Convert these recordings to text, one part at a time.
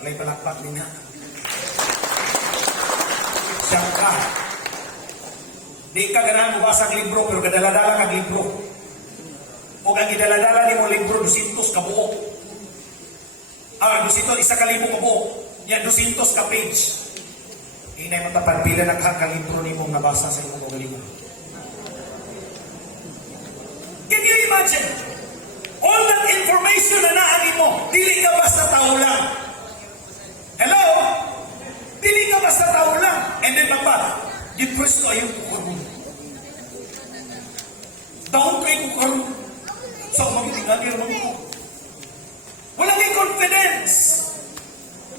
Walay palakpak din ha. Siya ka. Di ka ganahan mubasa ang libro, pero kadaladala kang libro. O ang idaladala ni mo libro, 200 ka buo. 200, 1,000 ka buo. Yan, 200 ka page. Inay matapad, pila naghang libro ni mong nabasa sa imong kagalingon. Can you imagine? All that information na naani mo, dili ka basta tao lang. Hello? Dili ka basta tao lang. And then papa, depressed ka yung kukaroon. Daon kayo kukaroon. So, magitingan yun naman ko. Wala kay confidence.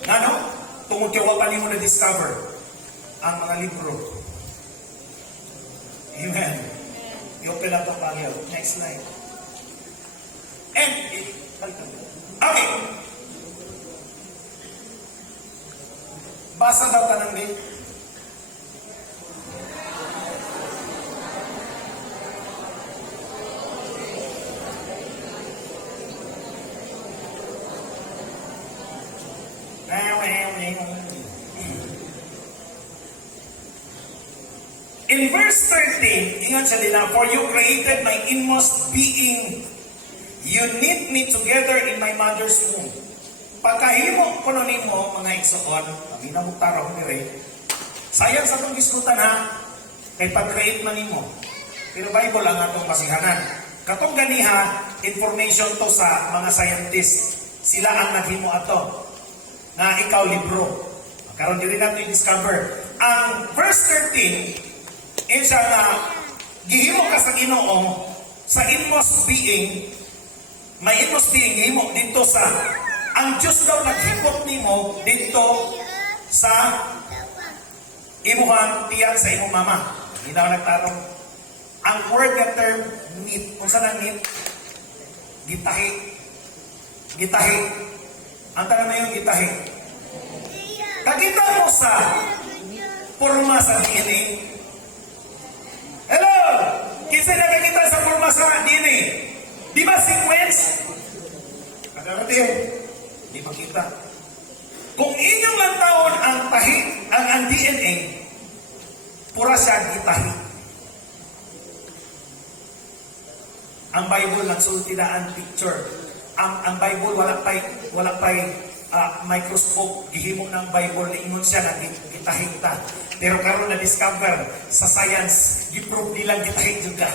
Ano? Tungkol kayo pa niyo na-discover ang mga libro. Amen. I-open up ang bagyo. Next slide. And, okay. Basa daw tanong din. In verse 13, ingat siya din na, for you created my inmost being. You knit me together in my mother's womb. Pagkahimo ko nun mo, mga igsoon, kami na mutara ko ni Ray, sayang sa itong diskutan ha, kay pag-create man mo. Pero Bible ang atong masihanan. Katong ganiha, information to sa mga scientist. Sila ang naghimo ato. Na ikaw libro. Karon dili nato i-discover. Ang verse 13, siya na gihimo ka sa Ginoo sa inmost being, may inmost being gihimo dito sa ang Diyos daw naghipot nimo dito sa imuhang tiyan sa imong mama. Hindi na nagtanong. Ang word nga term knit, kung saan ang knit? Gitahi. Gitahi. Ang tanong na yung gitahi. Kakita mo sa forma sa DNA. Hello! Kinsa na kakita sa forma sa DNA? Di ba sequence? Kadarating. Di makita. Kung inyong lang taon ang tahi, ang DNA, pura siya gitahi. Ang Bible nagsulti na ang picture. Ang Bible wala pa'y microscope. Gihimo ng Bible, ingon siya na gitahita. Pero karon na discover sa science, gi-prove nilang gitahi juga.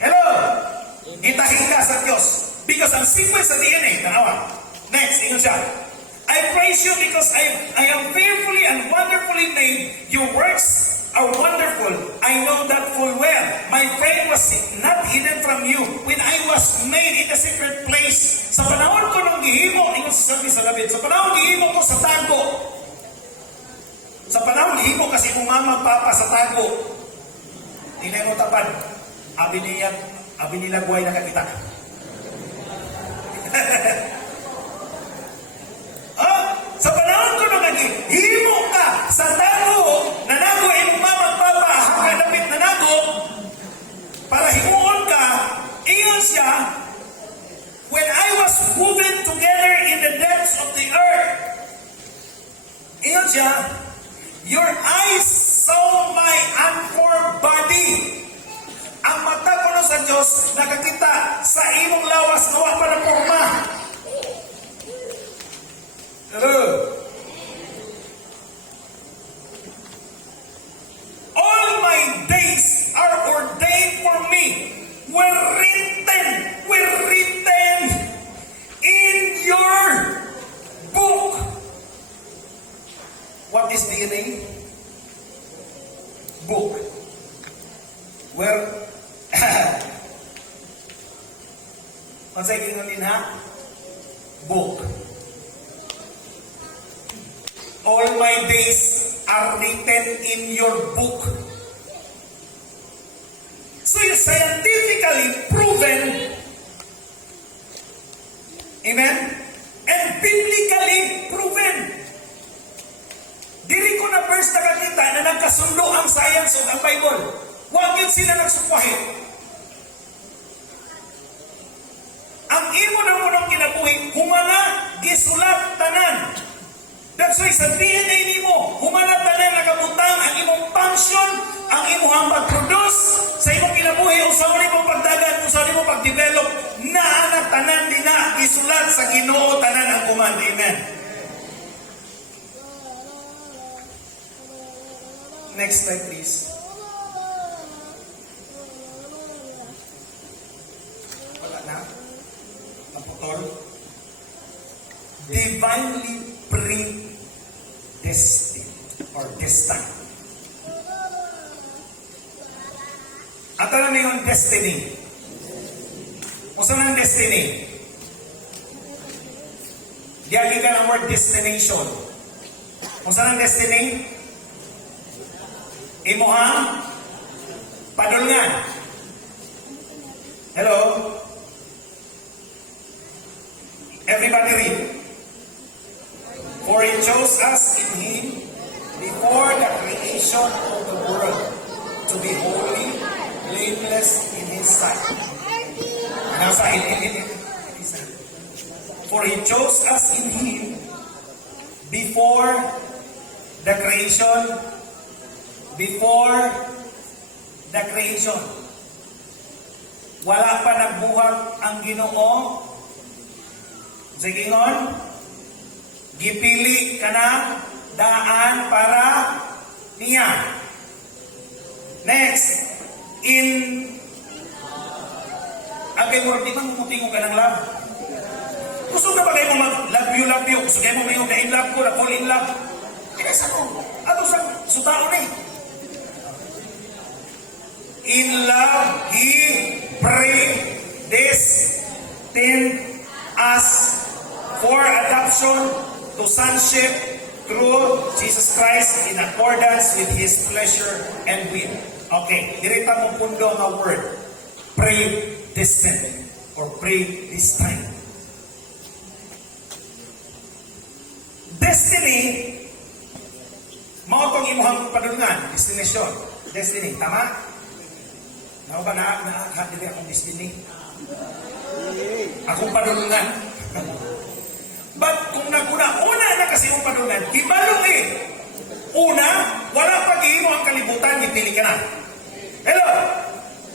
Hello! Gitahi ka sa Diyos. Because ang sequence sa DNA, naawa. Next, ingon siya. I praise you because I am fearfully and wonderfully made. Your works are wonderful. I know that full well. My frame was not hidden from you when I was made in a secret place. Sa panahon ko nung gihimo, ingon sa sabi sa David, sa panahon gihimo ko sa tago. Sa panahon gihimo kasi mong mama, papa sa tago. Tingnan mo tapad. Abi nila buhay nakakita. Sa panahon ko nung himo ka sa tago, nanago imong mama, papa, hanggang nanago, para himuon ka, ingon siya, when I was woven together in the depths of the earth, ingon siya, your eyes saw my unformed body. Ang mata ko no sa Diyos, nakakita sa imong lawas na wala pa na porma. Hello? All my days are ordained for me. Were written in your book. What is DNA? Book. Where Mansay kingon din ha? Book. All my days are written in your book. So it's scientifically proven, amen, and biblically proven. Diri ko na first nakakita na nagkasundo ang science o ang Bible. Huwag yun sila nagsupwahin. Ang imo na mo nang kinabuhi, humana, gisulat, tanan. That's why sa DNA nimo, humanap na na nakabutang ang imong function, ang imong pag-produce, sa imong kinabuhi, usaw ni mong pagdagan, usaw ni mong pag-develop, na tanan din na, isulat sa Ginoo tanan ang kumandinan. Next slide, please. Wala na? Naputol? Divinely predestined or destined. At ano na yung destiny? O saan ang destiny? Diagi ka ng word destination. O saan ang destiny? Imuhang padulngan. Hello? Everybody read. For He chose us in Him before the creation of the world to be holy, blameless in His sight. Nasa For He chose us in Him before the creation. Before the creation. Wala pa nagbuhat ang Ginoo. Sige ngon, gipili ka na daan para niya. Next, agay mo, di man mutingo ka ng love. Gusto na ba kayo mag-love you? Gusto kayo mo may in love ko, na fall in love. Kinasa ko, ato sa sutao na eh. In love, He predestined us for adoption to sonship through Jesus Christ in accordance with His pleasure and will. Okay, direta mo pundo nga word. Predestined or predestined. Destiny, mao pang imuhang padulngan, destination. Destiny, tama? Ako ba nakakadili akong destiny? Akong padulungan. But kung una na kasi yung padulungan, ibalo eh. Una, wala pag-iimo ang kalibutan, ipili ka na. Hello?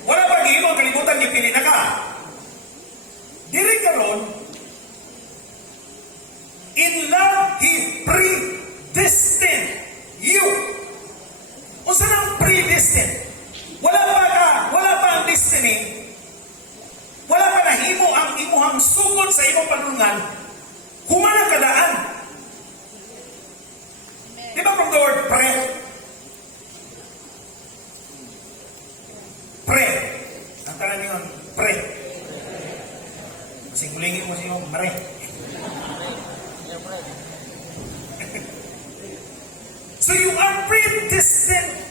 Wala pag-iimo ang kalibutan, ipili na ka. Diri karon, in love, He predestined you. O saan ang predestined? Wala pa ang destiny. Wala pa nahimo ang imuhang sugod sa imong panungan. Humanang kadaan. Di ba from the word pray? Pray. Ang talan yun, pray. Kasi kulingin mo siya yung pray. So you are predestined.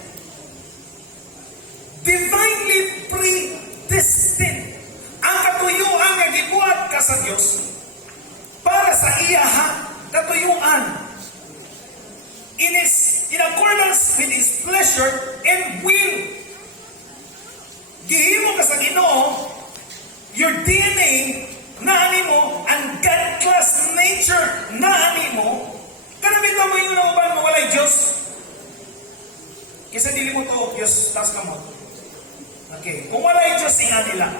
Divinely predestined. Ang katuyuan nga gibuhat ka sa Dios para sa iya katuyuan. In accordance with His pleasure and will. Gihimo ka sa Ginoo, your DNA naani mo, ang God-class nature naani mo, kanamit mo yung nauban mo walay Diyos. Kasi dili mo to, Diyos, taas ka mo. Okay, kung wala yung Diyos, tingnan nila.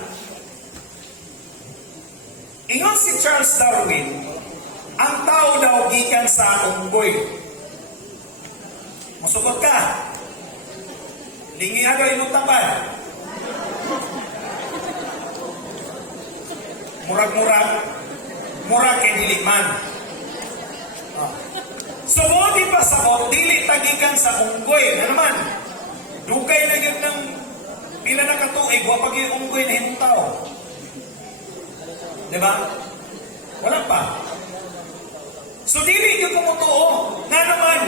Ingon si Charles Darwin, ang tao daw gikan sa unggoy. Masukot ka. Lingi agad yung tapal. Murag kay diliman. So, mo di pa sa dili tagikan sa unggoy. Ano naman? Dugay na yun ng pila na katuig, wapag yung unggoy na hintao. Diba? Wala pa. So, dili yung kumutuo. Nga naman,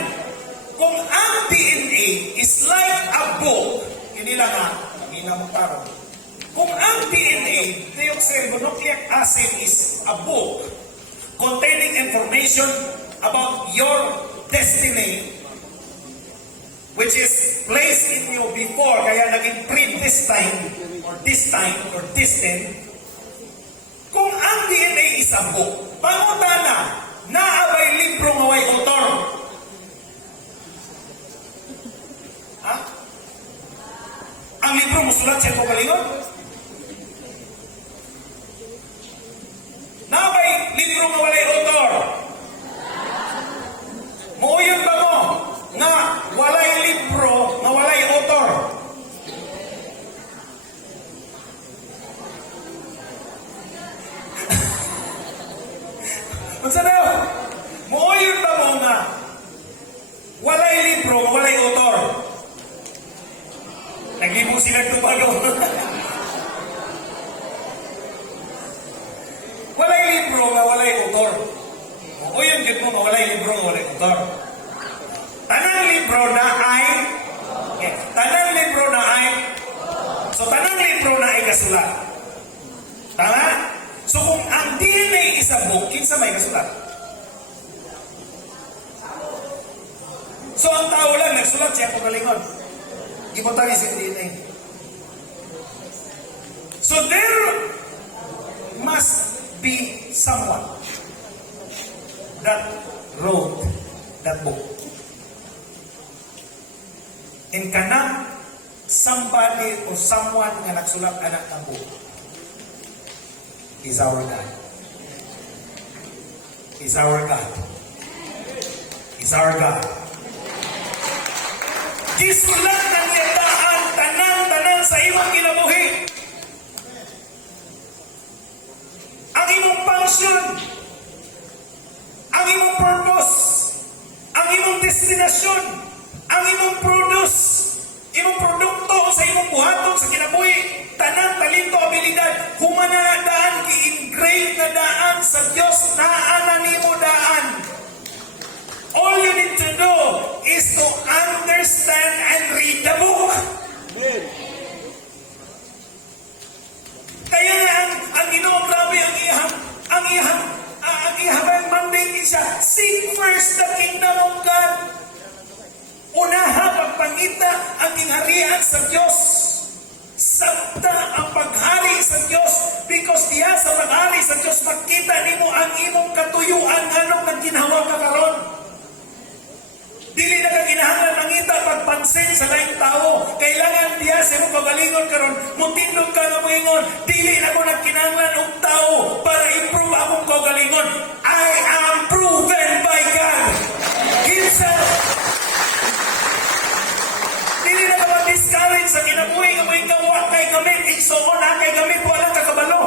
kung ang DNA is like a book, hindi lang ilang taro. Kung ang DNA, deoxyribonucleic acid, is a book containing information about your destiny, which is placed in you before, kaya naging predestined or destined. Kung ang DNA is a book, pangutana, naabay libro nga way author. Unsa daw? Mooyon ba mo nga? Walay libro, walay author. Naglibong sila tumago. Walay libro nga walay author. Mooyon gid mo nga walay libro nga walay author. Tanang libro na ay tanang libro na ay so tanang libro na ay kasulat. Tama? So kung ang DNA is a book, kinsa may kasulat? So ang tao lang nagsulat siya kung kalingon. Ibutang is DNA. So there must be someone that wrote that book. And kana somebody or someone nga nagsulat anak ng book is our God. Is our God. Is our God. Gisulat na niya daan tanan-tanan sa imong kinabuhi. Ang imong function, ang imong purpose, ang imong destinasyon, ang imong produce, imong produkto sa imong buhaton sa kinabuhi, tanan talento, abilidad, humana na daan, ki-engrave na daan sa Diyos na ananimo daan. All you need to do is to understand and read the book. Amen. Kaya nga ang Ginoo, grabe ang iyang mandate siya, seek first the kingdom of God. Unaha pagpangita ang kingharian sa Diyos. Sabta ang paghari sa Diyos, because diha sa paghari sa Diyos makita nimo ang imong katuyuan nganong nagginhawa ka karon. Dili na ka kinahanglan mangita pagpansin sa laing tao. Kailangan diya sa imong kagalingon karon, mutindog ka nga moingon, dili na ko nagkinahanglan og tao para improve akong kagalingon. I am proven by God Himself. Dili na ka ma-discourage sa kinabuhi nga mo ikaw kay gamit, igsoon na kay gamit, wala ka kabalo.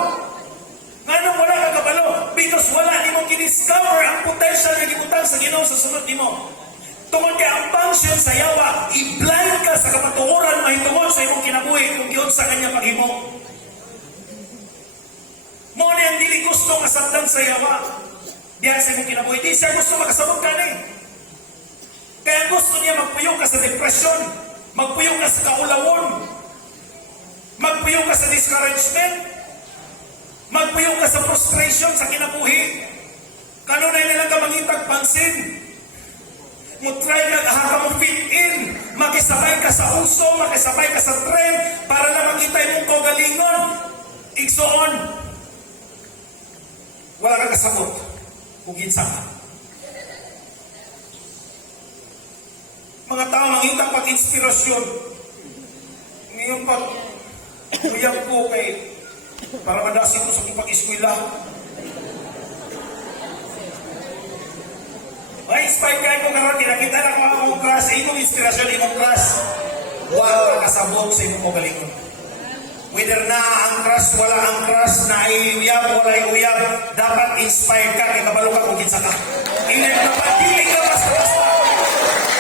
Nganong wala ka kabalo? Because wala nimo kidiscover ang potential nga gibutang sa Ginoo sa sunod nimo. Tungod kay ang function sa yawa, i-blind ka sa kapatuoran mahitungod sa imong kinabuhi kung giyon sa kanya paghimo. Mo ni ang dili gusto masabtan sa yawa. Diyan sa imong kinabuhi, di siya gusto makasabot ka ni. Kaya gusto niya magpuyo ka sa depression, magpuyo ka sa kaulawon, magpuyo ka sa discouragement, magpuyo ka sa frustration sa kinabuhi. Kanunay nilang ka mangitag pansin. Mutry ka mo fit in, makisabay ka sa uso, makisabay ka sa trend, para na makita mong kagalingon. Igsoon, wala ka kasabot, kung ginsa ka. Mga tao mangitang pag-inspirasyon. Ngayon pag uyang ko kay para madasin ko sa kong pag-eskwila. Ma-inspire kayo ko karon, kinakita na ko akong crush, sa imong inspirasyon, imong crush. Huwag ka kasabot sa imong kagalingon. Whether na ang crush, wala ang crush, na ay uyab, wala ay uyab, dapat inspire ka, kay kabalo ka kung kinsa ka. Hindi dapat dili ka basta-basta.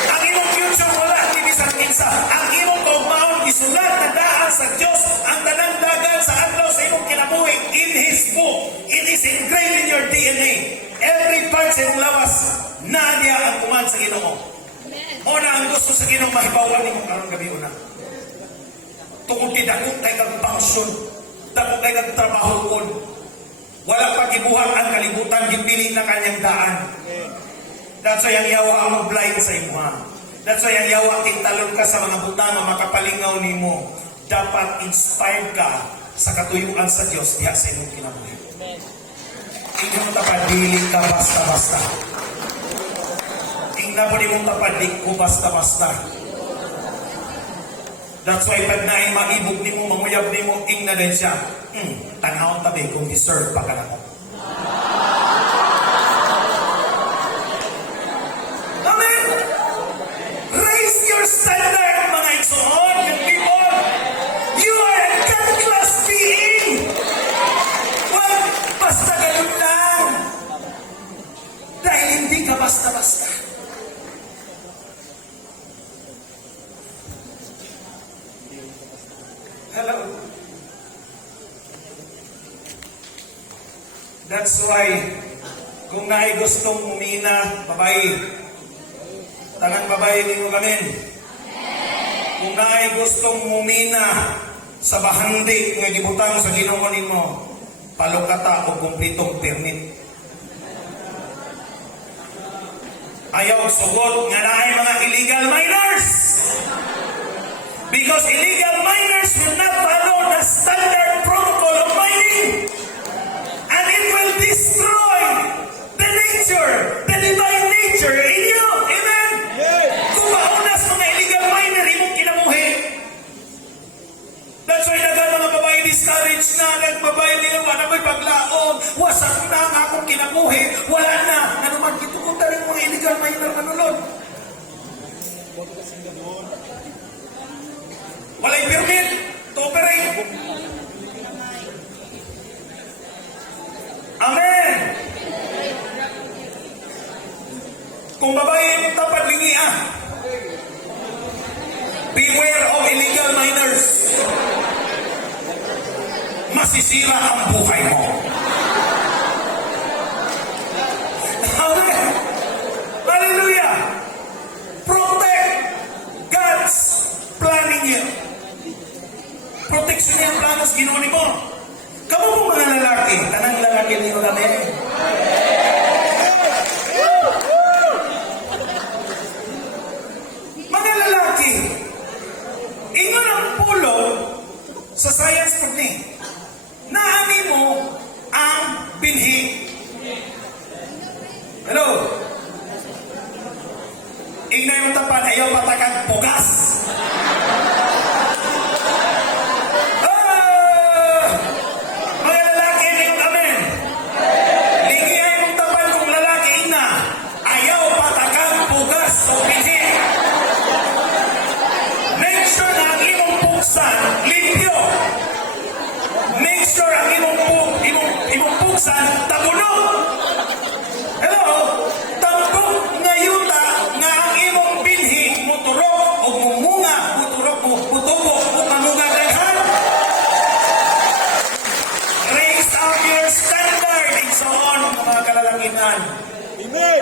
Ang imong future wala, hindi sa kinsa. Ang imong kaugmaon, isulat na daan sa Diyos, ang tanang dagan sa adlaw sa imong kinabuhi, in His book. It is engraved in your DNA. Every part sa imong lawas, na niya ang kuman sa Ginoo. Una ang gusto sa Ginoo mahibawan nimo karong gabi una. Tungod kay dako kay kag function, dako kay kag trabaho kon. Wala pa gibuhat ang kalibutan, gipili na kanyang daan. That's why ang yawa ang blind sa imo. That's why ang yawa kintalon ka sa mga butang nga makapalingaw nimo. Dapat inspired ka sa katuyuan sa Dios diha sa imong kinabuhi. Inyong tapadili ka basta-basta. Ingna po di mong tapadik ko basta-basta. That's why pag naay maibog ni mo, manguyab ni mo, ingna din siya. Tanawang tabi kung deserve pa ka na mo. Amen! Raise your standard, mga igsoon, yung people. You are a God-class being. Well, basta ganun lang. basta-basta. Hello? That's why, kung naay gustong umina, babae, tanang babae ninyo kami. Kung naay gustong umina sa bahandi nga gibutang sa Ginoo nimo, palukata o kumpletong permit. Ayaw sugod nga naay mga illegal minors. Because illegal minors will not follow the standard protocol of mining. And it will destroy the nature, the divine nature in you. Amen? Kung maunas mga illegal miner, imong kinamuhi. That's why mga babae discouraged na, nagbabae nila, wala ko'y paglaon, wasak na nga akong kinamuhi, wala na. Ano man, kitukunta rin mga illegal miner manulod. Walay permit to operate. Amen. Kung babae mong tapat lingi beware of illegal minors. Masisira ang buhay mo. Amen. Hallelujah. Protect God's planning you. Protection niya ang planos Ginoo mo. Kamu po mga lalaki, tanang lalaki niyo kami. Mga lalaki, inyo ang pulo sa science pag ni. Naani mo ang binhi. Hello? Ignay mo tapan, ayaw patakang pugas.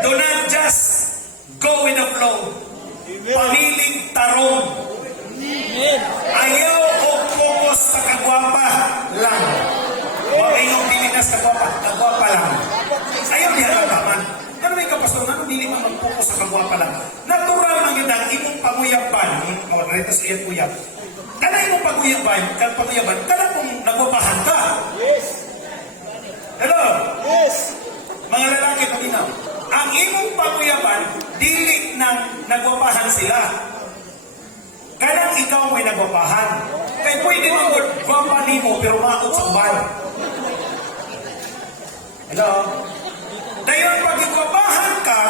Do not just go with the flow. Pamiling tarong. Ayaw o focus sa kagwapa lang. Huwag kayong pilinas kagwapa lang. Ayaw di halaman. Ano may kapastor? Ano dili mo mag-focus sa kagwapa lang? Natural lang yun ang imong paguyaban. Mga sa iyang kuyap. Kana imong paguyaban, kana kung nagwapahan ka. Hello? Mga lalaki paminaw. Ang imong paguyaban, dili nang nagwapahan sila. Kanang ikaw may nagwapahan. Kaya pwede mag-gwapa nimo pero maot sa uban. Hello? Dayon pag-igwapahan ka,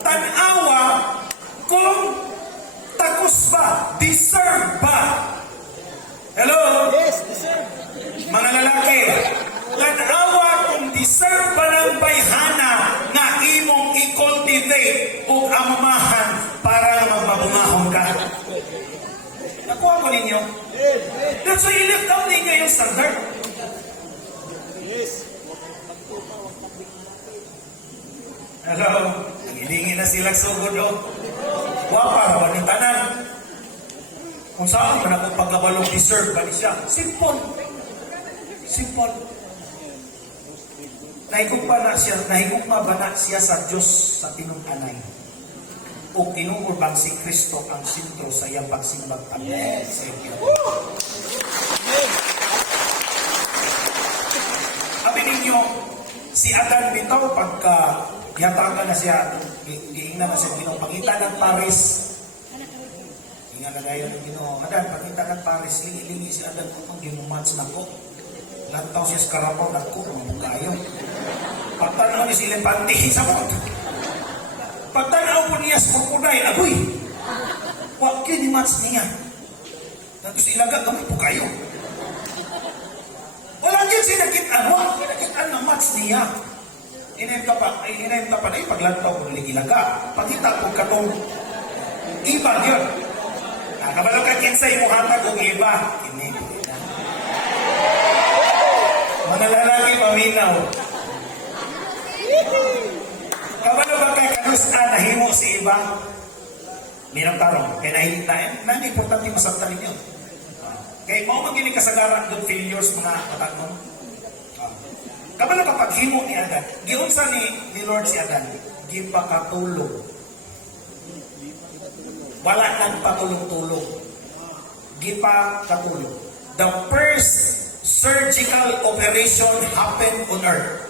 tanawa kung takos ba, deserve ba. Hello? Yes, deserve. Mga lalaki, tanawa kung deserve ba ng bayhana nga imong i-cultivate o amamahan para magbabungahon ka. Nakuha mo ninyo? That's why i-lift up ninyo yung standard. Yes. Hello? Nangilingin na silang sugod o. Wapa, rawan ng tanan. Kung saan man ako pagkabalong deserve ba ni siya? Simple. Simple. Nahigugma ba na siya sa Diyos sa tinung-anay? O tinuurbang si Kristo ang sintro sa iyang pagsimbag. Amen. Thank you. Sabi ninyo, si Adan bitaw pagka ihatagan na siya, giingnan na siya Ginoo, pangita ng Paris. Inga na gaya ng Ginoo, Adan, pangita ng Paris, lingi-lingi si Adan kung ginumats na ko. Lantaw siya sa karapaw, nagko, mamukayo. Pagtanaw ni silang pantihin sa mga. Pagtanaw po niya sa kukunay, agoy, wag yun yung match niya. Nato si ilaga, gamay po kayo. Wala yun sinakitaan, wag yun nakitaan ng match niya. Inayin ka pa, ay paglantaw ko ilaga. Pagkita ko katong iba yun. Kabalo ka kinsay mo hatag kong iba. Kini. Mga lalaki paminaw. Kabalo ba kay kanusta nahimo si iba? Minang tarong. Kaya na importante masabta ninyo. Kaya mo magiging kasagaran doon failures mga matagnon. Kabalo ka paghimo ni Adan. Giunsa ni Lord si Adan. Gipakatulog. Wala nang patulong-tulong. Gipakatulog. The first surgical operation happened on earth.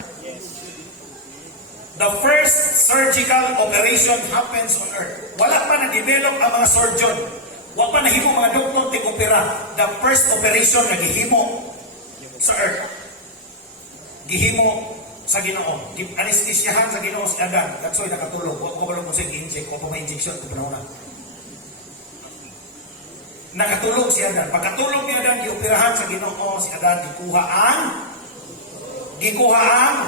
The first surgical operation happens on earth. Wala pa na-develop ang mga surgeon. Wala pa nahimo mga doktor tig-opera. The first operation na gihimo sa earth. Gihimo sa Ginoo. Anesthesiahan sa Ginoo si Adan. Katsoy nakatulog. Wala ko ba kung siya i-inject. Wala pa may injection. Ito nakatulog si Adan. Pagkatulog ni Adan, gioperahan sa Ginoo si Adan. Gikuha ang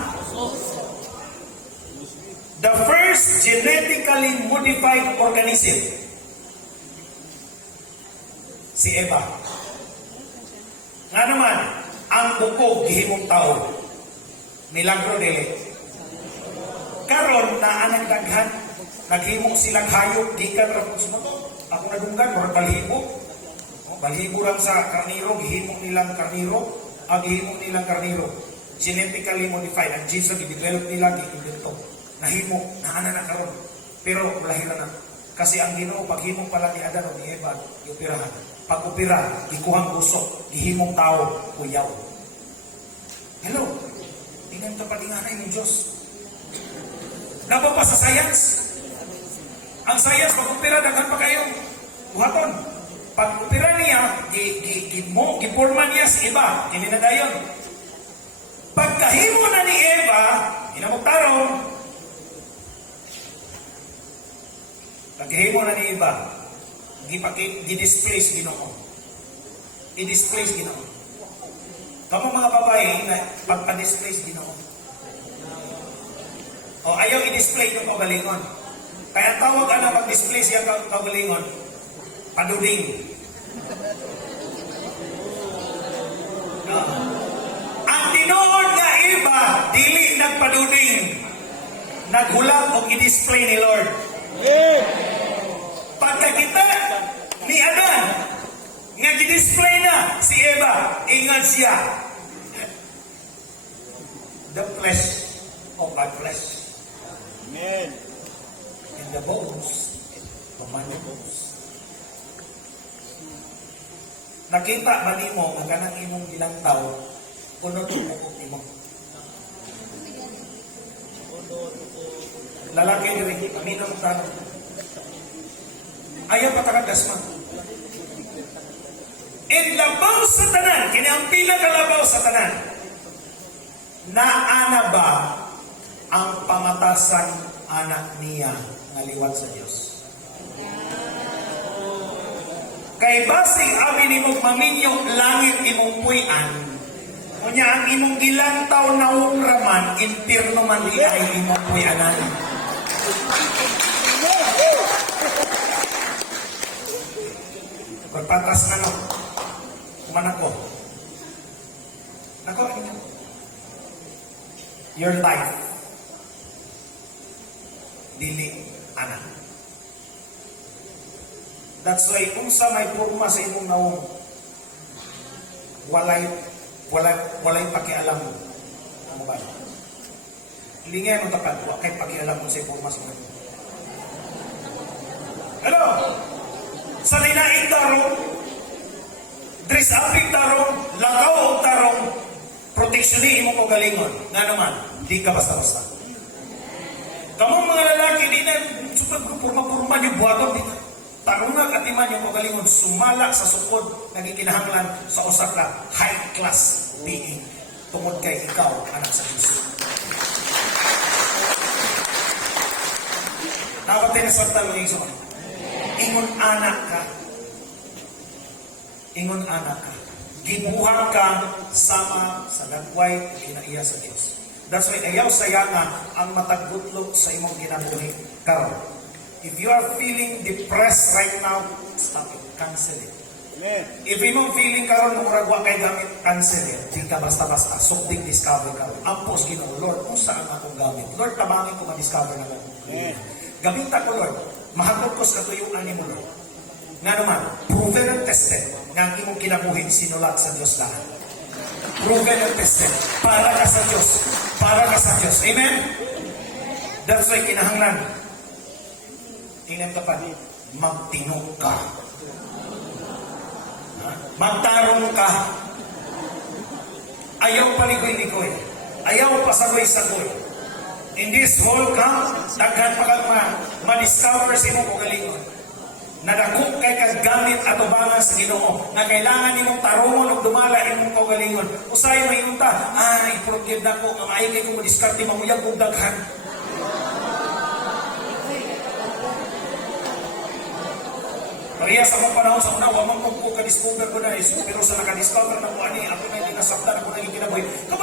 the first genetically modified organism, si Eva. Nga naman, ang bukog gihimong tao, milagro dili. Karon na anang daghan, naghimong silang hayop, gikan ra kung sumato. Ako nadunggan, murag balhibo. Balhibo lang sa karniro, gihimong nilang karniro, gihimong nilang karniro. Genetically modified. Ang genes na i-develop nila, i-invento. Nahimo, naana na karon. Pero lahira na. Kasi ang Ginoo paghimong pala ni Adan o ni Eva, ioperahan. Pag-opera, ikuhang puso, gihimong tao, kuyaw. Hello? Tingnan ka palinganay ng Diyos. Naba pa sa science? Ang science, pag-opera, daghan pa kayo. Buhaton. Pag-opera niya, giporma niya si Eva. Kininadayon. Pagkahimo na ni Eva, inamugtarong, pagkahimo na ni Eva, gi-displace Ginoo. I-displace Ginoo. Kamu mga babae, pagpa-displace Ginoo. O ayaw i-display yung kagalingon. Kaya tawag na pag-displace yung kagalingon, paduding. Ang tinuod nga Eva, dili nagpaduding. Naghulat o i-display ni Lord. Pagkakita ni Adan, nga i-display na si Eva, ingat siya. The flesh of God flesh. Amen. And the bones of my bones. Nakita ba ni mo ang kanang imong ilang tao kuno tumukok nimo? Lalaki diri amino ng tanong. Ayaw patakadas man. Labaw sa tanan, kini ang pinakalabaw sa tanan. Naana ba ang pamatasan anak niya nga liwat sa Dios? Kay basig abi nimong maminyong langit imong puy-an, kunya ang imong gilantaw na umraman, impirno man ay imong puy-anan. Pagpatas na no, kumanak ko. Nako, your life, dili anak. That's why kung sa may purma sa imong naong walay pakialam mo. Ano ba? Lingay mo tapat ko kay pakialam mo sa purma sa imong. Hello? Sa linaing tarong, dress uping tarong, lagaw o tarong, proteksyonin mo ko galingon. Nga naman, di ka basta-basta. Kamong mga lalaki, di na, supad ko purma-purma niyo buhaton, di ka. Tarong nga katiman yung magalingon, sumala sa sukod, nagikinahanglan sa usak na high-class being tungod kay ikaw, anak sa Diyos. Nakapatay na sa talong iso. Ingon anak ka. Ingon anak ka. Gibuhat ka sama sa dagway kinaiya sa Diyos. That's why ayaw saya nga ang matagbutlog sa imong kinabuhi karon. If you are feeling depressed right now, stop it. Cancel it. Amen. If imong feeling karon murag wa kay gamit, cancel it. Di ka basta-basta sukding discover ka. Ampos Ginoo, Lord, unsa ang akong gamit? Lord, tabangin ko ma-discover na ko. Amen. Gamita ko, Lord. Mahagod ko sa katuyuan ni mo, Lord. Nga naman, proven and tested nga ang imong kinabuhi sinulat sa Diyos lahat. Proven and tested. Para ka sa Diyos. Para ka sa Diyos. Amen? That's why kinahanglan. Tingnan ka pa. Magtinong ka. Ha? Magtarong ka. Ayaw paligoy-ligoy. Ayaw pasagoy-sagoy. In this whole camp, daghan pa ma-discover sa imong kagalingon. Nadakop kay kagamit at ubangan sa Ginoo na kailangan nimong tarungon ug dumala imong kaugalingon. Usay mayunta, i-forgive na ko, ang kay kong ma-discard ni mamuyag ug daghan. Pareha sa mga panahon sa una, wa man ko ka-discover ko na pero sa naka-discover na ko ani, ako na hindi nasaktan, ako na hindi kinabuhi. Kapag